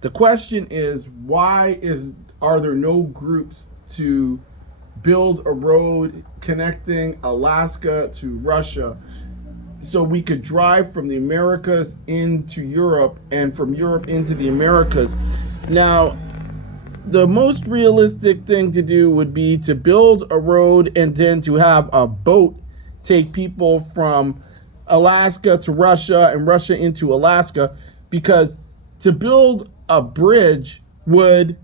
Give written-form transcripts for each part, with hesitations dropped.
The question is, are there no groups to build a road connecting Alaska to Russia so we could drive from the Americas into Europe and from Europe into the Americas? Now, the most realistic thing to do would be to build a road and then to have a boat take people from Alaska to Russia and Russia into Alaska, because to build a bridge would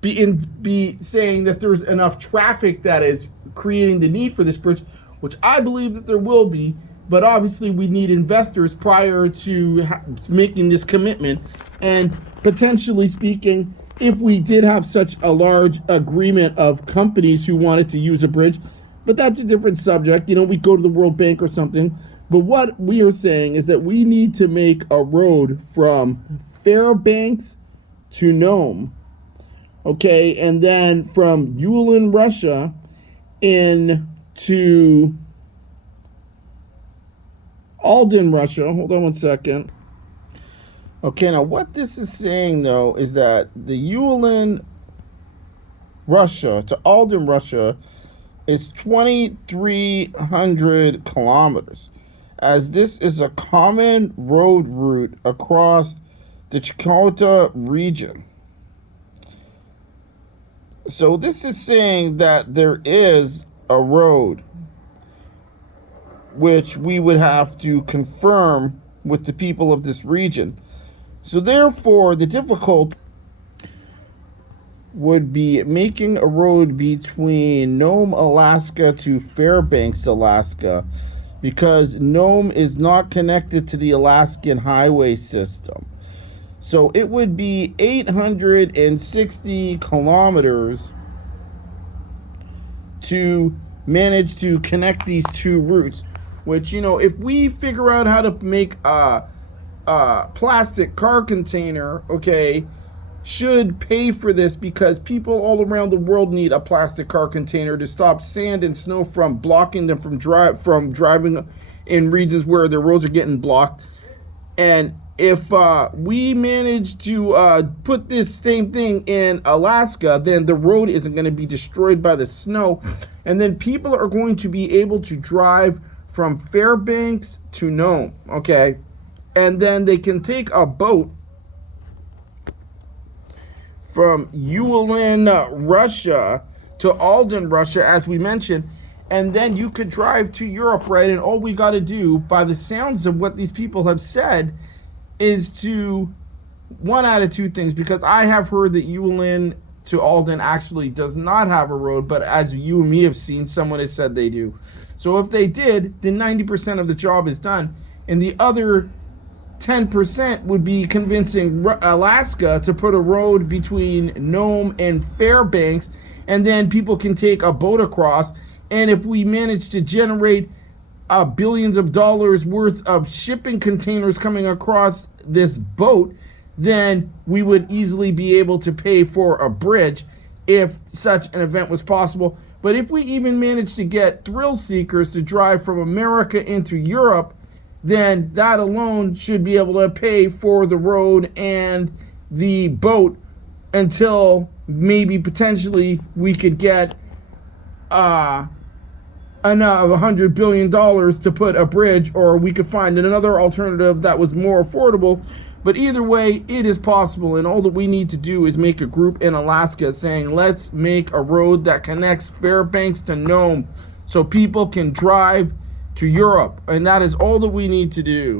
be saying that there's enough traffic that is creating the need for this bridge, which I believe that there will be, but obviously we need investors prior to making this commitment. And potentially speaking, if we did have such a large agreement of companies who wanted to use a bridge, but that's a different subject. We go to the World Bank or something. But what we are saying is that we need to make a road from Fairbanks to Nome, okay, and then from Yulin, Russia, into Alden, Russia. Hold on one second. Okay, now what this is saying, though, is that the Yulin, Russia to Alden, Russia is 2,300 kilometers, as this is a common road route across the Chakota region. So this is saying that there is a road, which we would have to confirm with the people of this region. So therefore, the difficulty would be making a road between Nome, Alaska to Fairbanks, Alaska, because Nome is not connected to the Alaskan highway system. So it would be 860 kilometers to manage to connect these two routes, which, if we figure out how to make a plastic car container, okay, should pay for this, because people all around the world need a plastic car container to stop sand and snow from blocking them from driving in regions where their roads are getting blocked. And if we manage to put this same thing in Alaska, then the road isn't going to be destroyed by the snow, and then people are going to be able to drive from Fairbanks to Nome, okay, and then they can take a boat from Yulin, Russia to Alden, Russia, as we mentioned, and then you could drive to Europe, right? And all we got to do, by the sounds of what these people have said, is to one out of two things, because I have heard that Yulin to Alden actually does not have a road, but as you and me have seen, someone has said they do. So if they did, then 90% of the job is done, and the other 10% would be convincing Alaska to put a road between Nome and Fairbanks, and then people can take a boat across. And if we manage to generate billions of dollars worth of shipping containers coming across this boat, then we would easily be able to pay for a bridge if such an event was possible. But if we even manage to get thrill seekers to drive from America into Europe, then that alone should be able to pay for the road and the boat until maybe potentially we could get enough $100 billion to put a bridge, or we could find another alternative that was more affordable. But either way, it is possible, and all that we need to do is make a group in Alaska saying, let's make a road that connects Fairbanks to Nome so people can drive to Europe, and that is all that we need to do.